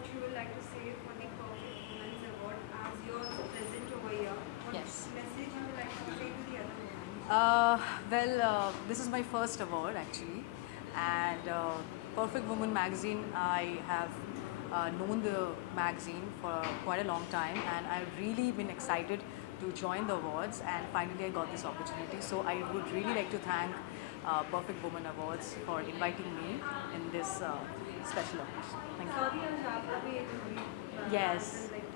what you would like to say for the Perfect Women's Award as you're also present over here? What Yes. message you would like to say to the other women? This is my first award actually, and Perfect Woman magazine. I have known the magazine for quite a long time, and I've really been excited to join the awards, and finally I got this opportunity. So I would really like to thank Perfect Woman Awards for inviting me in this special occasion. Thank you. Saudi Al Jaber movie. Yes. Like,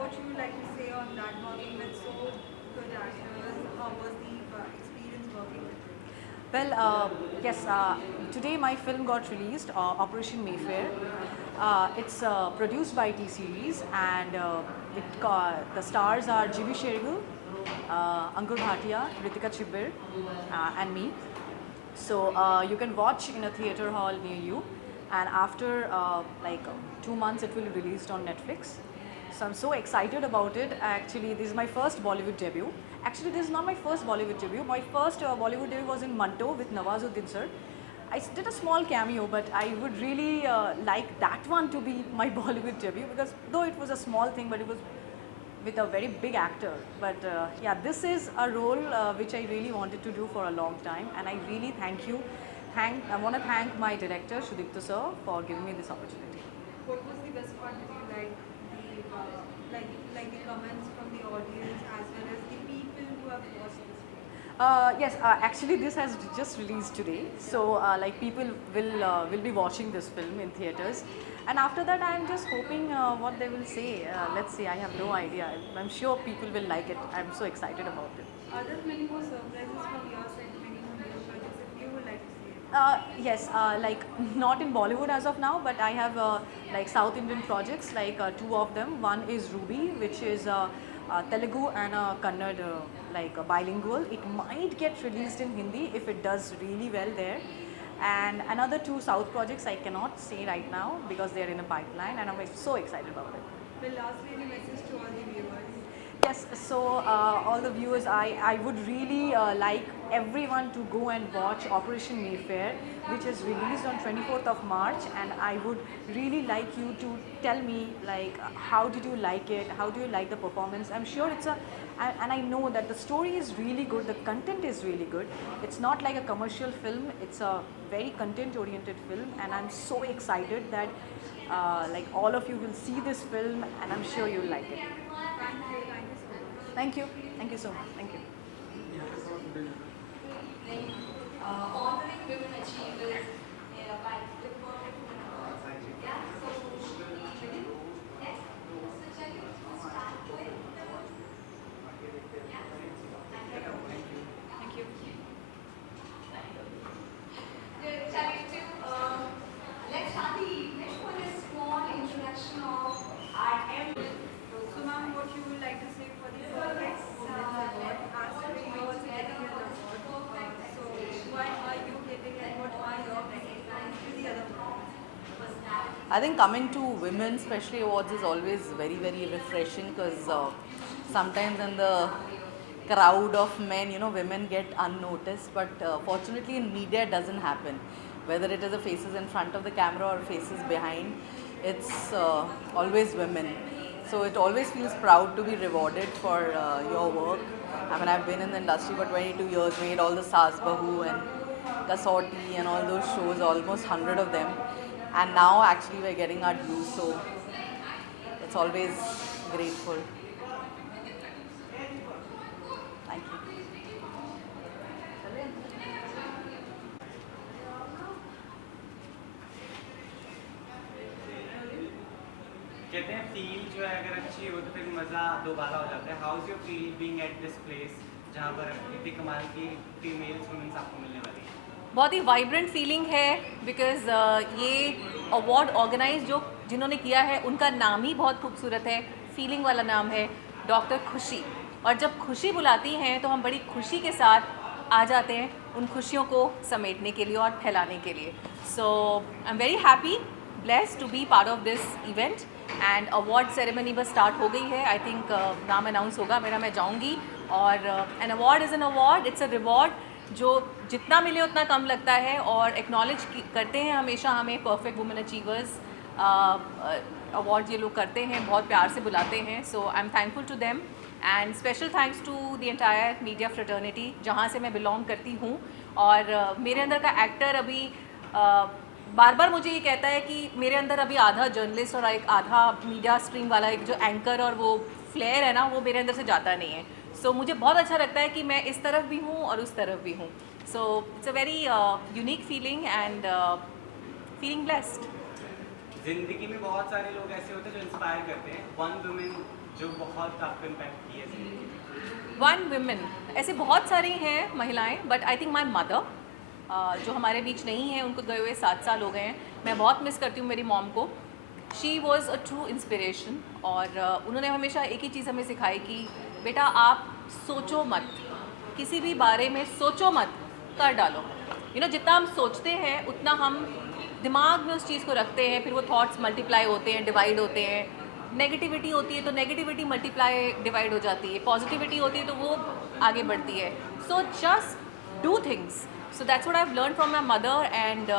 what you would like to say on that working with so good actors? How was the experience working with them? Well, yes, today my film got released, Operation Mayfair. It's produced by T Series, and the stars are Jivi Shergill, Ankur Bhatia, Ritika Chibbir, and me. So you can watch in a theater hall near you, and after 2 months, it will be released on Netflix. So I'm so excited about it. Actually, this is my first Bollywood debut. Actually, this is not my first Bollywood debut. My first Bollywood debut was in Manto with Nawazuddin sir. Did a small cameo, but I would really like that one to be my Bollywood debut, because though it was a small thing, but it was with a very big actor. But yeah, this is a role which I really wanted to do for a long time, and I really thank you. I want to thank my director Shudipta sir for giving me this opportunity. What was the best part that you liked? Like the comments from the audience as well as the people who have watched this film. Yes, actually, this has just released today, so people will be watching this film in theaters, and after that, I am just hoping what they will say. Let's see. I have no idea. I'm sure people will like it. I'm so excited about it. Are there many more surprises from your side, many more new projects if you would like to see it? Yes, not in Bollywood as of now, but I have South Indian projects, two of them. One is Ruby, which is Telugu and Kannada, bilingual. It might get released in Hindi if it does really well there. And another two South projects I cannot say right now because they are in a pipeline, and I'm so excited about it. Well, lastly, any message to all the viewers? Yes, so all the viewers, I would really like everyone to go and watch Operation Mayfair, which is released on 24th of March, and I would really like you to tell me how did you like it, how do you like the performance. I'm sure and I know that the story is really good, the content is really good. It's not like a commercial film, it's a very content oriented film, and I'm so excited that all of you will see this film, and I'm sure you'll like it. Thank you so much. Thank you. Thank you so much. Thank you. Honoring women achievers by the Perfect Women Awards. Yeah, so should we begin? Yes. So shall you start with the yeah? Thank you. Shall we do? Let's start the evening with a small introduction of our everyone. So, ma'am, what you would like to say for the Perfect Women's Award? As today you also getting an award. So, why are you getting and what are your messages to the other women? I think coming to women specialty awards is always very, very refreshing because sometimes in the crowd of men, women get unnoticed. But fortunately, in media, it doesn't happen. Whether it is the faces in front of the camera or faces behind, it's always women. So it always feels proud to be rewarded for your work. I mean, I've been in the industry for 22 years, made all the Saas Bahu and Kasauti and all those shows, almost 100 of them. And now actually we're getting our dues, so it's always grateful. Thank you. कहते हैं feel जो है अगर अच्छी हो तो फिर मज़ा दोबारा हो जाता है. How is your feel being at this place जहाँ पर इतनी कमाल की फीमेल्स वुमेन्स आपको मिलने वाली है? बहुत ही वाइब्रेंट फीलिंग है बिकॉज़ ये अवार्ड ऑर्गेनाइज जिन्होंने किया है उनका नाम ही बहुत खूबसूरत है, फीलिंग वाला नाम है, डॉक्टर खुशी. और जब खुशी बुलाती हैं तो हम बड़ी खुशी के साथ आ जाते हैं उन खुशियों को समेटने के लिए और फैलाने के लिए. So I am very happy, blessed to be part of this event. And award ceremony बस स्टार्ट हो गई है. आई थिंक नाम अनाउंस होगा मेरा, मैं जाऊँगी. और an award is an award, it's a reward जो जितना मिले उतना कम लगता है. और एक्नॉलेज करते हैं हमेशा हमें परफेक्ट वुमेन अचीवर्स अवार्ड ये लोग करते हैं, बहुत प्यार से बुलाते हैं. So I am thankful to them and special thanks to the entire media fraternity जहाँ से मैं बिलोंग करती हूँ. और मेरे अंदर का एक्टर अभी बार बार मुझे ये कहता है कि मेरे अंदर अभी आधा जर्नलिस्ट और एक आधा मीडिया स्ट्रीम वाला एक जो एंकर और वो फ्लेयर है ना, वो मेरे अंदर से जाता नहीं है. सो मुझे बहुत अच्छा लगता है कि मैं इस तरफ भी हूँ और उस तरफ भी हूँ. So it's a very unique feeling and feeling blessed. जिंदगी में बहुत सारे लोग ऐसे होते हैं जो इंस्पायर करते हैं. वन वुमेन जो बहुत आपको इम्पैक्ट की है जिंदगी. वन वुमेन ऐसे बहुत सारी हैं महिलाएं, but I think my mother जो हमारे बीच नहीं है, उनको गए हुए 7 साल हो गए हैं. मैं बहुत मिस करती हूँ मेरी मॉम को. She was a true inspiration. और उन्होंने हमेशा एक ही चीज़ हमें सिखाई कि बेटा आप सोचो मत, किसी भी बारे में सोचो मत, कर डालो. जितना हम सोचते हैं उतना हम दिमाग में उस चीज़ को रखते हैं, फिर वो थॉट्स मल्टीप्लाई होते हैं, डिवाइड होते हैं. नेगेटिविटी होती है तो नेगेटिविटी मल्टीप्लाई डिवाइड हो जाती है, पॉजिटिविटी होती है तो वो आगे बढ़ती है. So just do things. So that's what I have learn from my mother and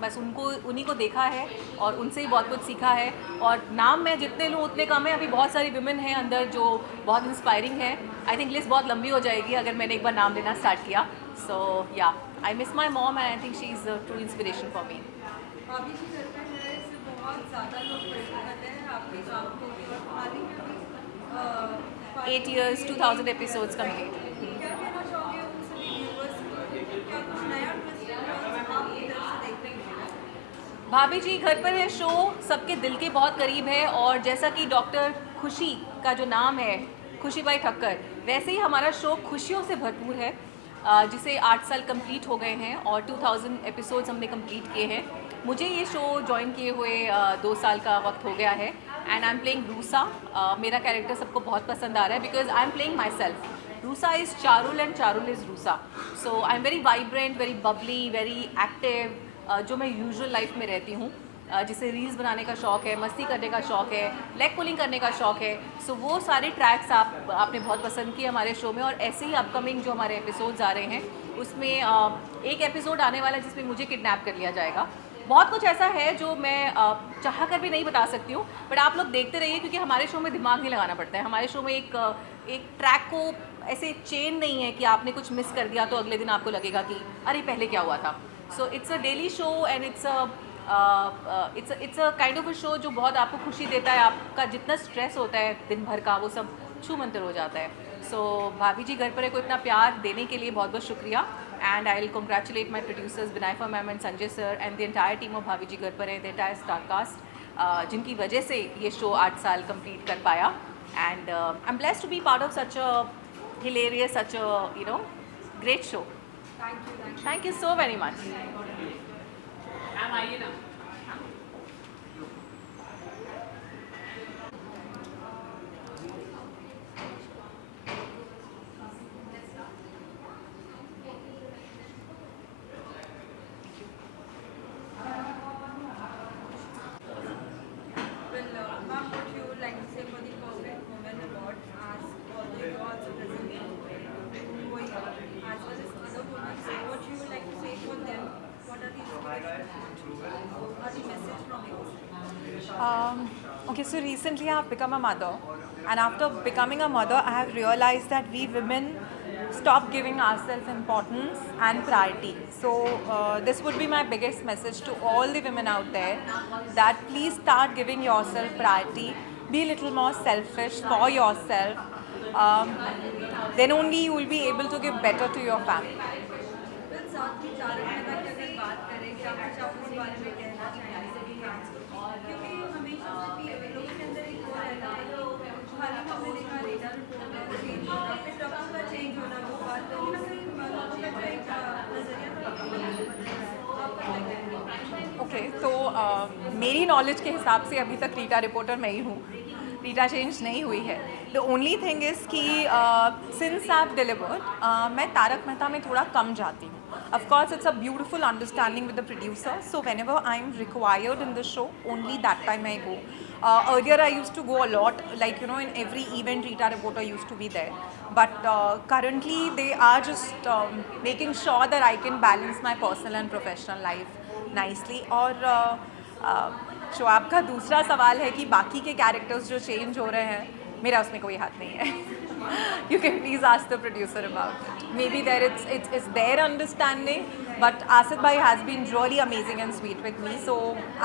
बस उन्हीं को देखा है और उनसे ही बहुत कुछ सीखा है. और नाम मैं जितने लूँ उतने कम है. अभी बहुत सारी वुमेन हैं अंदर जो बहुत इंस्पायरिंग है. आई थिंक लिस्ट बहुत लंबी हो जाएगी अगर मैंने एक बार नाम लेना स्टार्ट किया. सो या I miss my mom and I think she is a true inspiration for me. अभी जी घर पे है इससे बहुत ज़्यादा लोग प्रेफर करते हैं आपके काम को भी. और हाल ही में 8 years 2000 एपिसोड्स कंप्लीट. क्या कहना चाहोगे उन सभी व्यूवर्स को? क्या कुछ नया ट्विस्ट आपकी तरफ से देखने को मिला? भाभी जी घर पर है शो सबके दिल के बहुत करीब है. और जैसा कि डॉक्टर खुशी का जो नाम है, खुशी बाई ठक्कर, वैसे ही हमारा शो खुशियों से भरपूर है. जिसे 8 साल कंप्लीट हो गए हैं और 2000 एपिसोड्स हमने कंप्लीट किए हैं. मुझे ये शो ज्वाइन किए हुए 2 साल का वक्त हो गया है and I am playing RUSA. मेरा कैरेक्टर सबको बहुत पसंद आ रहा है because I am playing my self. RUSA is Charul and Charul is RUSA. So I am very vibrant, very Babli, very active, जो मैं यूजुअल लाइफ में रहती हूँ. जिसे रील्स बनाने का शौक़ है, मस्ती करने का शौक़ है, लेग पुलिंग करने का शौक़ है. सो वो सारे ट्रैक्स आपने बहुत पसंद किए हमारे शो में. और ऐसे ही अपकमिंग जो हमारे एपिसोड्स आ रहे हैं उसमें एक एपिसोड आने वाला है जिसमें मुझे किडनैप कर लिया जाएगा. बहुत कुछ ऐसा है जो मैं चाह कर भी नहीं बता सकती हूँ, बट आप लोग देखते रहिए क्योंकि हमारे शो में दिमाग नहीं लगाना पड़ता है. हमारे शो में एक ट्रैक को ऐसे चेन नहीं है कि आपने कुछ मिस कर दिया तो अगले दिन आपको लगेगा कि अरे पहले क्या हुआ था. So it's a daily show and it's a kind of a show जो बहुत आपको खुशी देता है. आपका जितना स्ट्रेस होता है दिन भर का वो सब छू मंतर हो जाता है. सो भाभी जी घर पर है को इतना प्यार देने के लिए बहुत बहुत शुक्रिया. And I will congratulate my producers Binaifa ma'am and Sanjay sir and the entire team of Bhabhi ji घर पर है, द एंटायर स्टार कास्ट, जिनकी वजह से ये शो 8 साल कंप्लीट कर पाया. And I am blessed to be part of such a hilarious, such a great show. Thank you so very much. Well, ma'am, what you would like to say for the Perfect Woman Award, as although you also present Mumbai as well as other women, so what you would like to say for them? What are the message from your side? Okay, so recently I have become a mother, and after becoming a mother, I have realized that we women stop giving ourselves importance and priority. So this would be my biggest message to all the women out there, that please start giving yourself priority. Be a little more selfish for yourself. Then only you will be able to give better to your family. Well, साथ ही चारों नेता की अगर बात करें, क्या कुछ आप इस बारे में कहना चाहेंगे? क्योंकि हमेशा से लोगों के अंदर एक वो रहता है कि हाल ही में हमने देखा रेडा रिपोर्ट का चेंज होना, फिर डॉक्टर का चेंज होना, वो बात कहीं ना कहीं लोगों का जो एक नज़रिया था वो बदल रहा है. तो आपका क्या कहना है? ओके, तो मेरी नॉलेज के हिसाब से अभी तक रीटा रिपोर्टर मैं ही हूँ. रीटा चेंज नहीं हुई है. द ओनली थिंग इज़ कि सिंस आई हैव डिलीवर्ड मैं तारक मेहता में थोड़ा कम जाती हूँ. Of course, it's a beautiful understanding with the producer. So whenever I'm required in the show, only that time I go. Earlier, I used to go a lot, like in every event, Rita Reporter used to be there. But currently, they are just making sure that I can balance my personal and professional life nicely. Or शोआब का दूसरा सवाल है कि बाकी के characters जो change हो रहे हैं, मेरा उसमें कोई हाथ नहीं है. You can please ask the producer about it. Maybe there it's their understanding, but Asad Bhai has been really amazing and sweet with me, so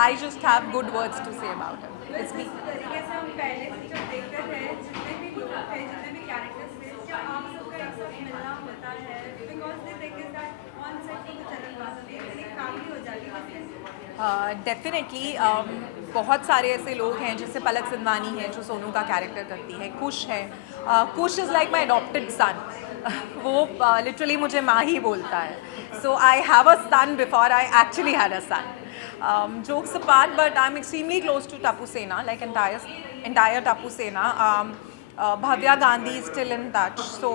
I just have good words to say about him. It's me. इस तरीके से हम पहले से जब देखते हैं जितने भी लोग थे जितने भी कैरेक्टर्स थे क्या आप सबका एक साथ मिलना होता है because they think is that on set तो चलन बात होती है एक फैमिली हो जाती है. डेफिनेटली बहुत सारे ऐसे लोग हैं जैसे पलक सिंधवानी है जो सोनू का कैरेक्टर करती है, कुश है. Kush is like my adopted son. वो लिटरली मुझे माँ ही बोलता है. So I have a son before I actually had a son. Jokes apart, but I'm extremely close to Tapu Sena, like entire Tapu Sena. Bhavya Gandhi is still in touch. So,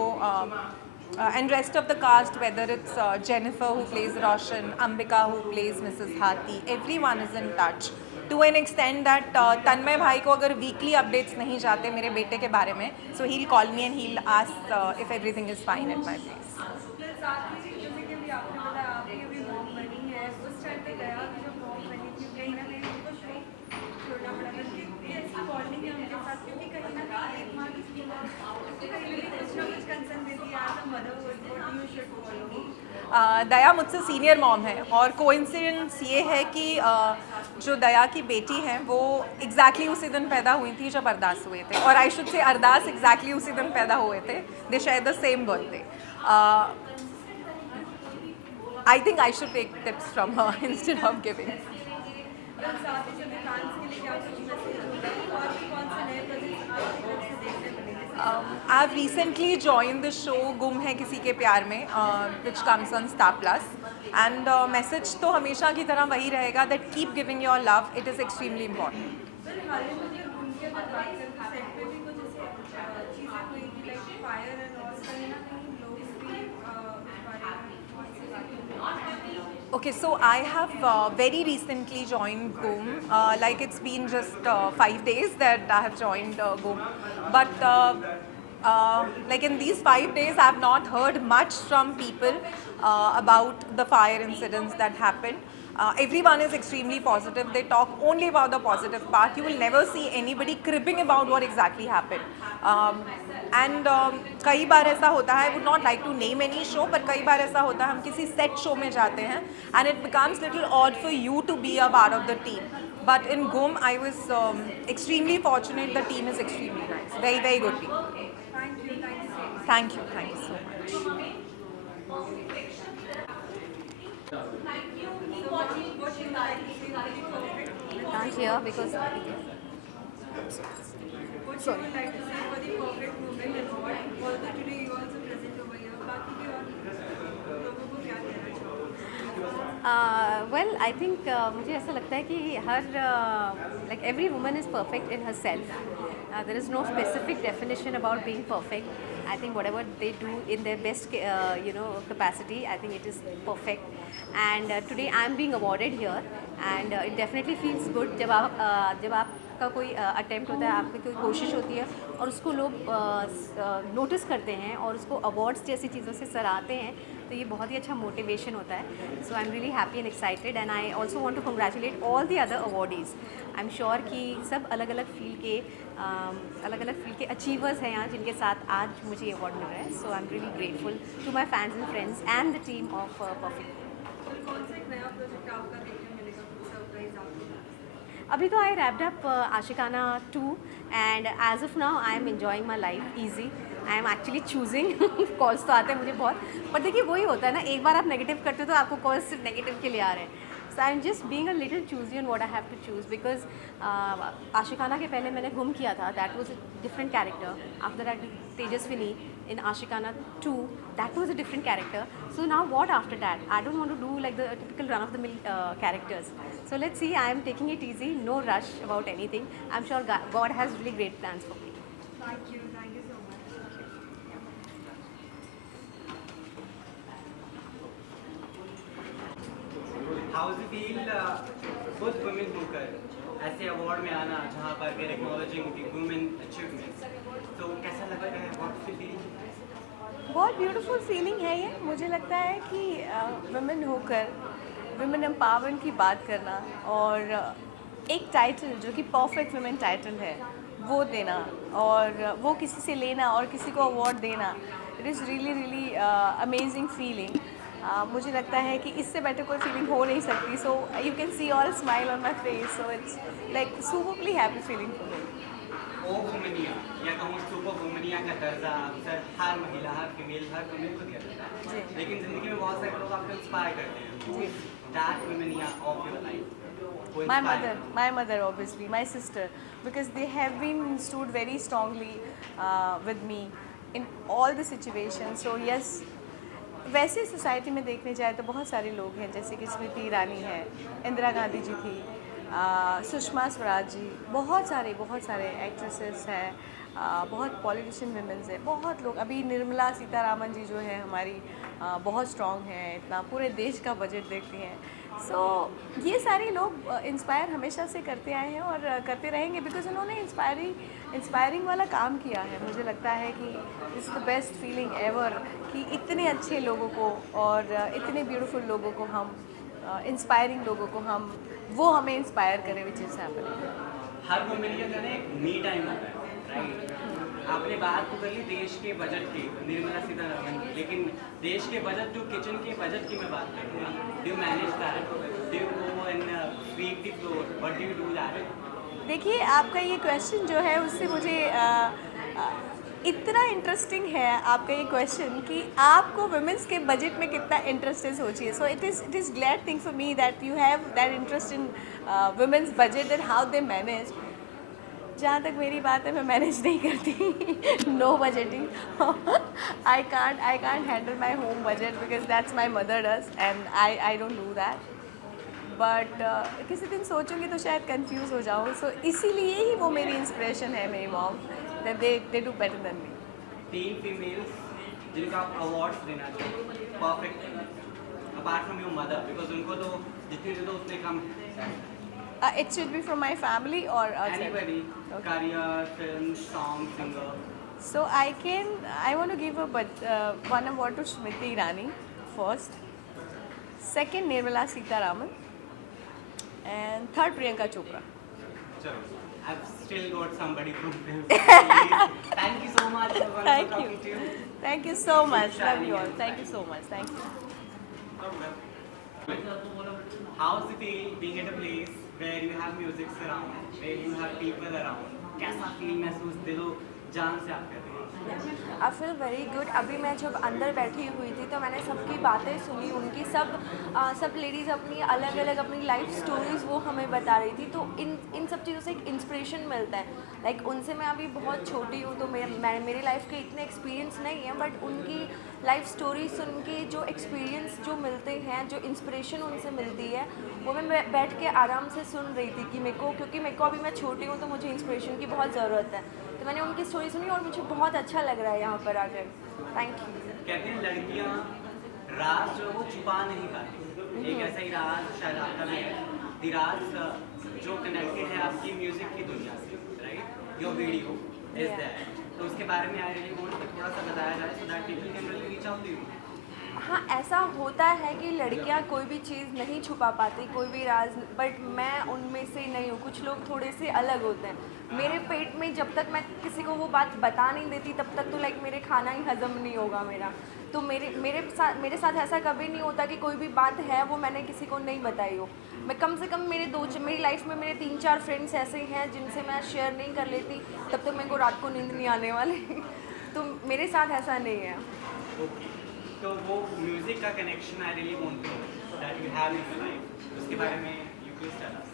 and rest of the cast, whether it's Jennifer who plays Roshan, Ambika who plays Mrs. Hathi, everyone is in touch. To an extent that तन्मय भाई को अगर weekly updates नहीं जाते मेरे बेटे के बारे में, so he'll call me and he'll ask if everything is fine at my place. फिर साथ में जैसे कि अभी आपने बताया आपकी अभी मॉम बनी है उस टाइम पे गया कि जब मॉम बनी थी कहीं ना कहीं उनको शो छोड़ना पड़ा था कि ऐसी बॉन्डिंग है उनके साथ क्योंकि कहीं ना कहीं एक माँ की कहीं ना कहीं कुछ ना कुछ कंसर्न देती है as a motherhood what you should follow. Daya मुझसे सीनियर मॉम है और कोइंसिडेंस ये है कि जो दया की बेटी हैं वो एग्जैक्टली उसी दिन पैदा हुई थी जब अरदास हुए थे, और I should say Ardas exactly उसी दिन पैदा हुए थे. They share the same birthday. I think I should take tips from her instead of giving. साथ ही सभी फैंस के लिए क्या कुछ मैसेज होगा और भी कौन से नए प्रोजेक्ट्स आपकी तरफ से देखने मिलेंगे. I have recently join the show Gum Hai Kisi Ke Pyaar Mein, which comes on Star Plus. And message तो हमेशा की तरह वही रहेगा that keep giving your love, it is extremely important. Sir हाल ही में जब उनके बात करते सेट पे भी कुछ ऐसे चीज़ें हुई थी लाइक फायर एंड ऑल कहीं ना कहीं लोग भी Okay, so I have very recently joined GOM. Like it's been just 5 days that I have joined GOM. But like in these 5 days, I have not heard much from people about the fire incidents that happened. Everyone is extremely positive. They talk only about the positive part. You will never see anybody cribbing about what exactly happened. And कई बार ऐसा होता है, I would not like to name any show, पर कई बार ऐसा होता है हम किसी set show में जाते हैं and it becomes little odd for you to be a part of the team. But in GOM, I was extremely fortunate. The team is extremely nice. Very, very good team. Thank you so much. Thank you so much. What you like to say for the perfect Can't hear because what you would like to say for the perfect movement and what although today you also present over here बाकी के और लोगों को क्या कहना चाहोगे. Well, I think मुझे ऐसा लगता है कि हर like every woman is perfect in herself. There is no specific definition about being perfect. I think whatever they do in their best capacity, I think it is perfect. And today I am being awarded here, and it definitely feels good जब आपका कोई attempt होता है, आपकी कोई कोशिश होती है और उसको लोग नोटिस करते हैं और उसको अवार्ड्स जैसी चीज़ों से सराहते हैं, तो ये बहुत ही अच्छा मोटिवेशन होता है. So I am really happy and excited and I also want to congratulate all the other awardees. I am sure कि सब अलग अलग फील्ड के अचीवर्स हैं यहाँ जिनके साथ आज मुझे ये अवार्ड मिल रहा है. So I am really grateful to my fans and friends and the team of perfect. कौन सा एक नया प्रोजेक्ट आपका देखने मिलेगा कुछ सरप्राइज आपको. अभी तो I wrapped up Aashiqana 2 and as of now I am enjoying my life easy. I am actually choosing. Calls तो आते हैं मुझे बहुत, पर देखिए वही होता है ना, एक बार आप नेगेटिव करते हो तो आपको कॉल्स सिर्फ नेगेटिव के लिए आ रहे हैं. So I am just being a little choosy on what I have to choose because Aashiqana के पहले मैंने गुम किया था, that was a different character. After that Tejaswini in Ashikana 2, that was a different character. So now what after that? I don't want to do like the typical run-of-the-mill characters. So let's see, I am taking it easy, no rush about anything. I'm sure God has really great plans for me. Thank you so much. How does it feel both women होकर ऐसे award में आना जहाँ पर we're acknowledging the women achievements, तो कैसा लगता है? What's the feeling? बहुत ब्यूटीफुल फीलिंग है ये. मुझे लगता है कि वुमेन होकर वुमेन एम्पावरमेंट की बात करना और एक टाइटल जो कि परफेक्ट वुमेन टाइटल है वो देना और वो किसी से लेना और किसी को अवार्ड देना, it is really really amazing feeling. मुझे लगता है कि इससे बेटर कोई फीलिंग हो नहीं सकती। So you can see all smile on my face, so it's like superly happy feeling for me. ओ वुमनिया या कहूँ सुपर वुमनिया का दर्जा अक्सर हर महिला, हर फीमेल को दिया जाता है, लेकिन ज़िंदगी में बहुत सारे लोग आपको इंस्पायर करते हैं। दैट वुमनिया of your life, My mother, obviously, my sister, because they have been stood very strongly with me in all the situations. So yes, वैसे सोसाइटी में देखने जाए तो बहुत सारे लोग हैं, जैसे कि स्मृति ईरानी है, इंदिरा गांधी जी थी, सुषमा स्वराज जी, बहुत सारे एक्ट्रेसेस हैं, बहुत पॉलिटिशियन वुमेन्स हैं, बहुत लोग, अभी निर्मला सीतारामन जी जो है हमारी बहुत स्ट्रॉन्ग हैं, इतना पूरे देश का बजट देखती हैं। सो ये सारे लोग इंस्पायर हमेशा से करते आए हैं और करते रहेंगे, बिकॉज उन्होंने इंस्पायरिंग वाला काम किया है। मुझे लगता है कि it's the best feeling ever कि इतने अच्छे लोगों को और इतने ब्यूटीफुल लोगों को हम, इंस्पायरिंग लोगों को हम, वो हमें इंस्पायर करें, विच इज़ हैपनिंग। हर वुमनिया का ना एक मी टाइम होता है, राइट? आपने बात तो कर ली देश के बजट की, निर्मला सीतारमण, लेकिन देश के बजट, जो किचन के बजट की मैं बात कर रहा हूँ, do you manage that? Do you go and sweep the floor? What do you do that? देखिए, आपका ये क्वेश्चन जो है उससे मुझे इतना इंटरेस्टिंग है आपका ये क्वेश्चन कि आपको वुमेंस के बजट में कितना इंटरेस्ट है, सोचिए। So it is glad thing for me that you have that interest in women's budget and how they manage. जहाँ तक मेरी बात है, मैं मैनेज नहीं करती, no budgeting. I can't handle my home budget because that's my mother does and I don't do that. But किसी दिन सोचूंगी तो शायद कंफ्यूज हो जाऊँ। सो इसीलिए ही वो मेरी इंस्पिरेशन है, मेरी mom, that they do better than me. 3 females जिनका आप अवार्ड्स देना चाहिए, perfect, apart from your mother, because उनको तो जितनी दे दो उतने कम है। It should be from my family or outside? Anybody, career, film, song, singer. So I want to give one award to Smriti Irani first, second Nirmala Seetharaman, and third Priyanka Chopra. Chalo, I've still got somebody from film. Thank you so much for Thank talking you. to you. Thank you so much. Love you all. Thank you so much. Thank you. How's it feel being at a place where you have music around, where you have people around? कैसा feel महसूस दिलो जान से आप करते हैं? I feel very good. अभी मैं जब अंदर बैठी हुई थी तो मैंने सबकी बातें सुनी, उनकी सब लेडीज़ अपनी अलग अलग अपनी लाइफ स्टोरीज़ वो हमें बता रही थी। तो इन सब चीज़ों से एक इंस्पिरेशन मिलता है। लाइक उनसे मैं अभी बहुत छोटी हूँ तो मेरी लाइफ के इतने एक्सपीरियंस नहीं है, बट उनकी लाइफ स्टोरी सुन के जो एक्सपीरियंस जो मिलते हैं, जो इंस्पिरेशन उनसे मिलती है, वो मैं बैठ के आराम से सुन रही थी कि क्योंकि मेरे को अभी मैं छोटी हूँ तो मुझे इंस्पिरेशन की बहुत ज़रूरत है। तो मैंने उनकी स्टोरी सुनी और मुझे बहुत अच्छा लग रहा है यहाँ पर आकर। Thank you. कहते हैं लड़कियाँ राज जो वो छुपा नहीं पाती, एक ऐसा ही राज शायद आपका भी है। द राज जो कनेक्टेड है आपकी म्यूजिक की दुनिया से, right? Your video is that, तो उसके बारे में आई रियली वांट कि थोड़ा सा बताया जाए so that people can really reach out to you. हाँ, ऐसा होता है कि लड़कियाँ कोई भी चीज़ नहीं छुपा पाती, कोई भी राज, बट मैं उनमें से नहीं हूँ। कुछ लोग थोड़े से अलग होते हैं। मेरे पेट में जब तक मैं किसी को वो बात बता नहीं देती तब तक तो लाइक मेरे खाना ही हजम नहीं होगा मेरा। तो मेरे साथ ऐसा कभी नहीं होता कि कोई भी बात है वो मैंने किसी को नहीं बताई हो। मैं कम से कम मेरी लाइफ में मेरे 3-4 फ्रेंड्स ऐसे हैं जिनसे मैं शेयर नहीं कर लेती, तब तक मेरे को रात को नींद नहीं आने वाली। तो मेरे साथ ऐसा नहीं है। तो वो म्यूजिक का connection I really want to that you have in your life, उसके बारे में यू प्लीज टेल अस।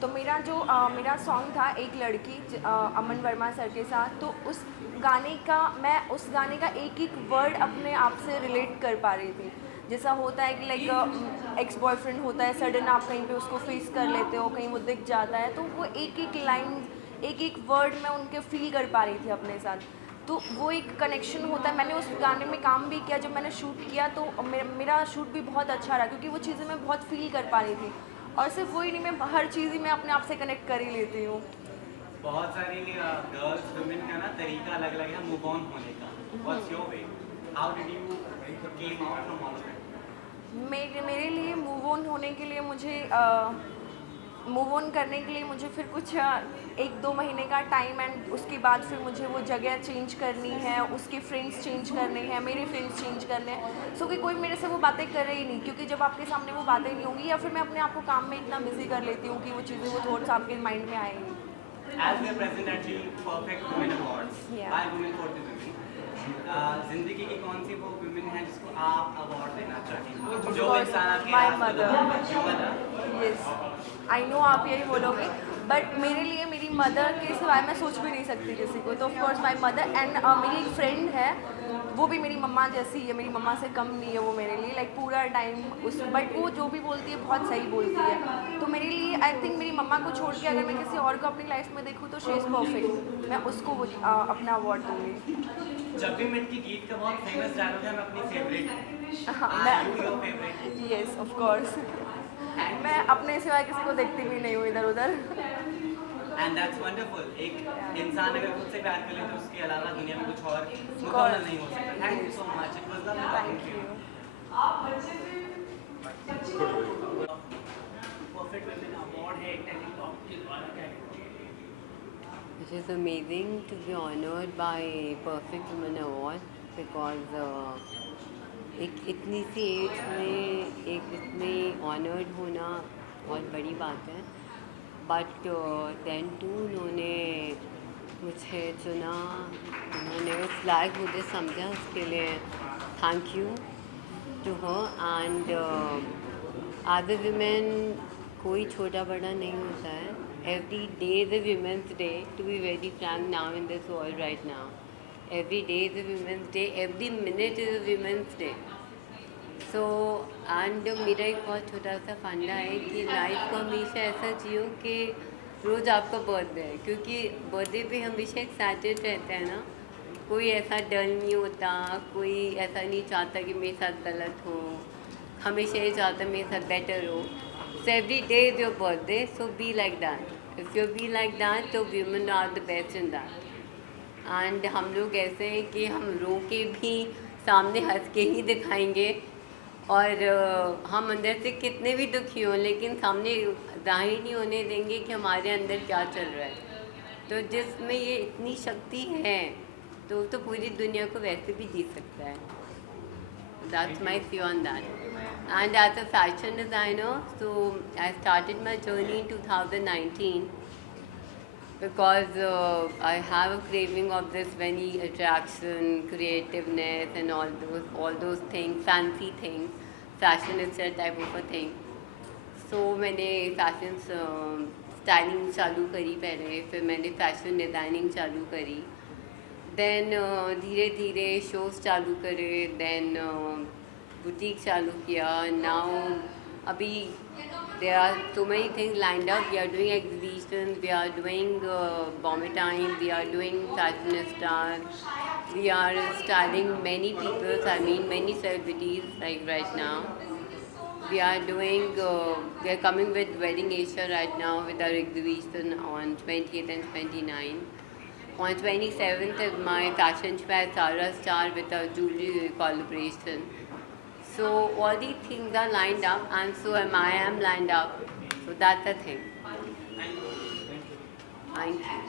तो मेरा सॉन्ग था एक लड़की अमन वर्मा सर के साथ। तो उस गाने का एक वर्ड अपने आप से रिलेट कर पा रही थी। जैसा होता है कि लाइक एक्स बॉयफ्रेंड होता है, सडन आप कहीं पे उसको फेस कर लेते हो, कहीं वो दिख जाता है, तो वो एक लाइन, एक वर्ड मैं उनके फील कर पा रही थी अपने साथ। तो वो एक कनेक्शन होता है। मैंने उस गाने में काम भी किया, जब मैंने शूट किया तो मेरा शूट भी बहुत अच्छा रहा, क्योंकि वो चीज़ें मैं बहुत फील कर पा रही थी। और सिर्फ वही नहीं, मैं हर चीज़ ही मैं अपने आप से कनेक्ट कर ही लेती हूँ। बहुत सारी गर्ल्स वुमेन का ना तरीका अलग अलग है मूव ऑन होने का। What's your way? How did you came out from all of it? मेरे लिए मूव ऑन होने के लिए मुझे मूव ऑन करने के लिए मुझे फिर कुछ 1-2 महीने का टाइम एंड उसके बाद फिर मुझे वो जगह चेंज करनी है, उसके फ्रेंड्स चेंज करने हैं, मेरे फ्रेंड्स चेंज करने हैं। सो कि कोई मेरे से वो बातें करे ही नहीं, क्योंकि जब आपके सामने वो बातें नहीं होंगी या फिर मैं अपने आप को काम में इतना बिजी कर लेती हूँ कि वो चीज़ें वो थॉट्स आपके माइंड में आएंगी। As we are present at the Perfect Women Awards Yeah. by Women for the Women, जिंदगी की कौन सी वो women है जिसको आप अवार्ड देना चाहेंगे? Of जो course, इंसान आपके my Raj mother. Your mother. Yes, I know आप यही बोलोगे, बट मेरे लिए मेरी मदर के सिवाय मैं सोच भी नहीं सकती किसी को। तो ऑफकोर्स माई मदर एंड मेरी एक फ्रेंड है, वो भी मेरी मम्मा जैसी है, मेरी मम्मा से कम नहीं है वो मेरे लिए, लाइक पूरा टाइम उस, बट वो जो भी बोलती है बहुत सही बोलती है। तो मेरे लिए आई थिंक मेरी मम्मा को छोड़ के अगर मैं किसी और को अपनी लाइफ में देखूँ तो शी इज़ परफेक्ट, मैं उसको वो अपना अवार्ड दूँगी। जब भी मिट की गीत का बहुत फेमस डायलॉग है, मैं अपनी फेवरेट हाँ, your favourite yes of course, मैं अपने सिवाय किसी को देखती भी नहीं हूँ इधर उधर। And that's wonderful. एक इंसान अगर खुद से प्यार कर ले तो उसके अलावा दुनिया में कुछ और मुकम्मल नहीं हो सकता। Thank you so much, it was lovely talking to you. Perfect women award है टेलीटॉक के द्वारा क्या है? It is amazing to be honored by Perfect Women Award because एक इतनी सी एज में एक इतनी ऑनर्ड होना बहुत बड़ी बात है। बट देन टू उन्होंने मुझे चुना, उन्होंने उस लायक मुझे समझा, उसके लिए thank you to her. And as a women कोई छोटा बड़ा नहीं होता है। Every day is a women's day, to be very frank, now in this world right now. Every day is a women's day, every minute is a women's day. So and मेरा एक बहुत छोटा सा फंडा है कि लाइफ को हमेशा ऐसा जियो कि रोज़ आपका बर्थडे है, क्योंकि बर्थडे पे हमेशा एक्साइटेड रहते हैं ना, कोई ऐसा डर नहीं होता, कोई ऐसा नहीं चाहता कि मेरे साथ गलत हो, हमेशा ये चाहता मेरे साथ बेटर हो। So every day is your birthday, so be like that. If you be like that तो women are the best in that. And हम लोग ऐसे हैं कि हम रो के भी सामने हंस के ही दिखाएंगे, और हम अंदर से कितने भी दुखी हों लेकिन सामने जाहिर नहीं होने देंगे कि हमारे अंदर क्या चल रहा है। तो जिसमें ये इतनी शक्ति है तो पूरी दुनिया को वैसे भी जीत सकता है। That's my view on that. And as a fashion designer, so I started my journey in 2019 because I have a craving of this very attraction, creativeness and all those things, fancy things, fashionista type of a thing. So मैंने fashion styling चालू करी पहले, फिर मैंने fashion designing चालू करी, then धीरे धीरे शोज़ चालू करे, देन बुटीक चालू किया। नाउ अभी there are so many things lined up. We are doing exhibitions, we are doing Bombay Time, we are doing Fashionista, we are styling many people, I mean many celebrities like right now. We are doing, we are coming with Wedding Asia right now with our exhibition on 20th and 29th. On 27th is my fashion show at Sara Star with our jewelry collaboration. So all these things are lined up, and so I am lined up. So that's the thing. Thank you.